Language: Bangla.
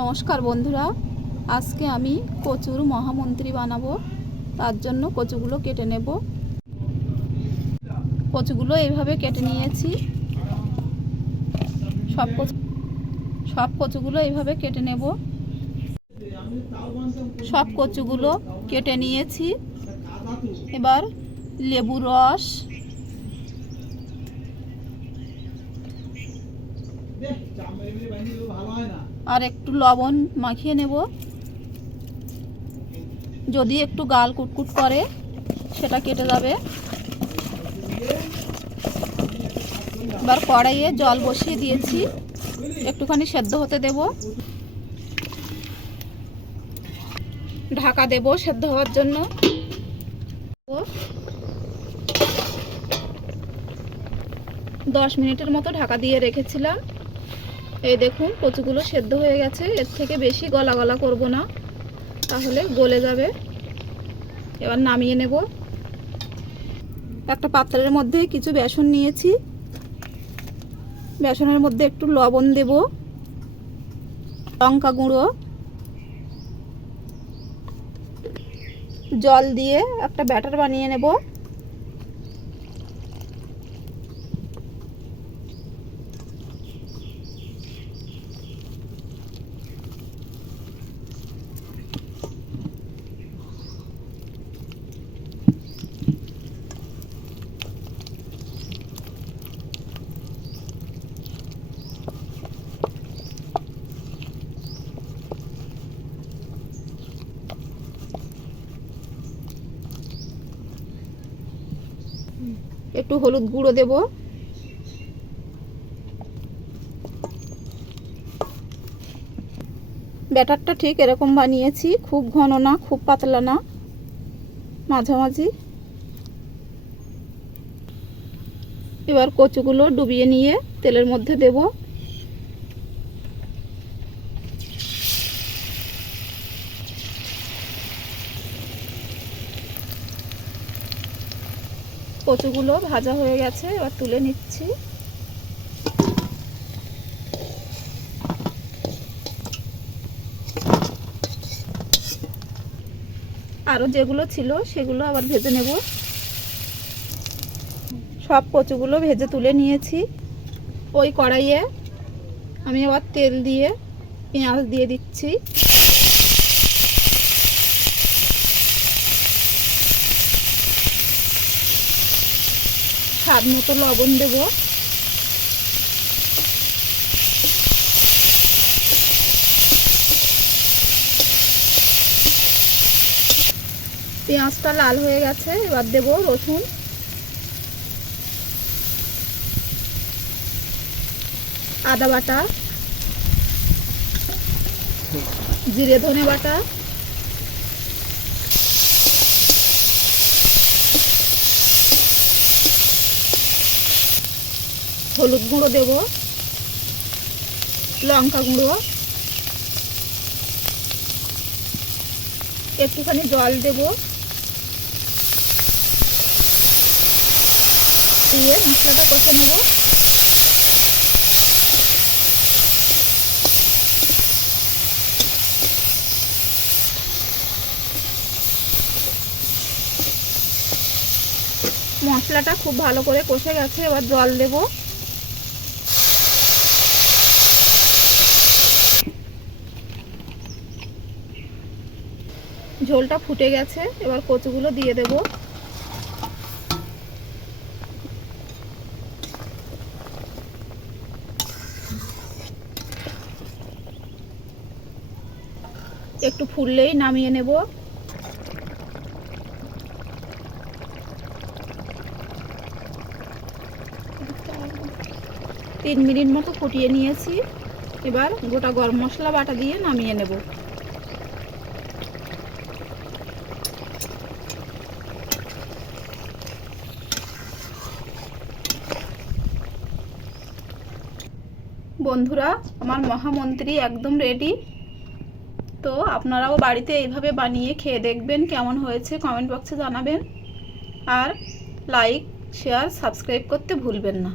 নমস্কার বন্ধুরা। আজকে আমি কচুর মহামন্ত্রী বানাবো। তার জন্য কচুগুলো কেটে নেব। কচুগুলো এইভাবে কেটে নিয়েছি। সব কচু সব কচুগুলো এইভাবে কেটে নেব। সব কচুগুলো কেটে নিয়েছি। এবার লেবু রস। আর একটু লবণ মাখিয়ে নেব। যদি একটু গাল কুটকুট করে, সেটা কেটে যাবে। এবার কড়াইয়ে জল বসিয়ে দিয়েছি। একটুখানি সেদ্ধ হতে দেব। ঢাকা দেব সেদ্ধ হওয়ার জন্য। দশ মিনিটের মতো ঢাকা দিয়ে রেখেছিলাম। এই দেখুন, কচুগুলো সেদ্ধ হয়ে গেছে। এর থেকে বেশি গলা গলা করব না। তাহলে গলে যাবে। এবার নামিয়ে নেব। একটা পাত্রের মধ্যে কিছু বেসন নিয়েছি। বেসনের মধ্যে একটু লবণ দেব। লঙ্কা গুঁড়ো। জল দিয়ে একটা ব্যাটার বানিয়ে নেব। একটু হলুদ গুঁড়ো দেব। ব্যাটারটা ঠিক এরকম বানিয়েছি, খুব ঘন না, খুব পাতলা না, মাঝামাঝি। এবার কচুগুলো ডুবিয়ে নিয়ে তেলের মধ্যে দেব। কচুগুলো ভাজা হয়ে গেছে, এবার তুলে নিচ্ছি। আরও যেগুলো ছিল সেগুলো আবার ভেজে নেব। সব কচুগুলো ভেজে তুলে নিয়েছি। ওই কড়াইয়ে আমি আবার তেল দিয়ে পেঁয়াজ দিয়ে দিচ্ছি। স্বাদ মতো লবণ দেব। পেঁয়াজটা লাল হয়ে গেছে, এবার দেব রসুন। আদা বাটা, জিরে ধনে বাটা। হলুদ গুঁড়ো দেব, লঙ্কা গুঁড়ো, একটুখানি জল দেব, দিয়ে মশলাটা কষে নেব। মশলাটা খুব ভালো করে কষে গেছে, এবার জল দেবো। ঝোলটা ফুটে গেছে, এবার কচুগুলো দিয়ে দেব। একটু ফুললেই নামিয়ে নেব। তিন মিনিট মতো ফুটিয়ে নিয়েছি। এবার গোটা গরম মশলা বাটা দিয়ে নামিয়ে নেব। বন্ধুরা, আমার মহামন্ত্রী একদম রেডি তো আপনারাও বাড়িতে এইভাবে বানিয়ে খেয়ে দেখবেন কেমন হয়েছে কমেন্ট বক্সে জানাবেন। আর লাইক শেয়ার সাবস্ক্রাইব করতে ভুলবেন না।